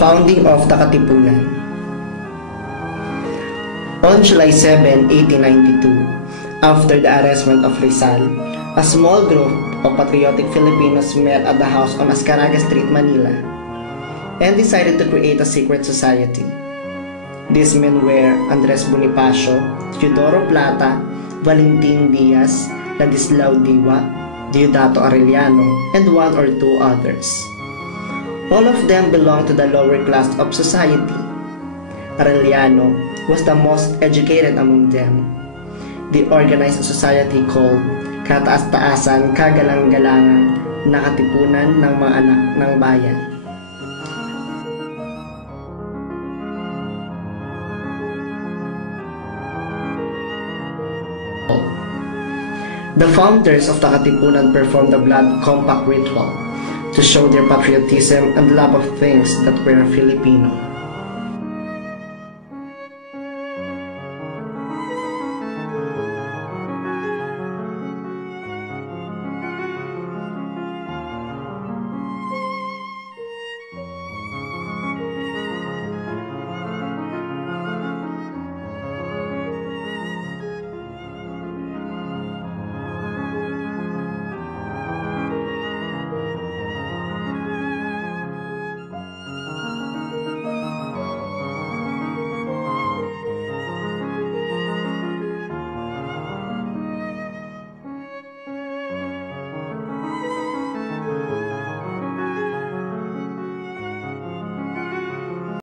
founding of the Katipunan. On July 7, 1892, after the arrestment of Rizal, a small group of patriotic Filipinos met at the house on Ascaraga Street, Manila, and decided to create a secret society. These men were Andres Bonifacio, Teodoro Plata, Valentin Diaz, Ladislao Diwa, Deodato Arellano, and one or two others. All of them belonged to the lower class of society. Arellano was the most educated among them. They organized a society called Kataas-Taasan Kagalang-Galangang na Katipunan ng mga Anak ng Bayan. The founders of the Katipunan performed the blood compact ritual to show their patriotism and love of things that were Filipino.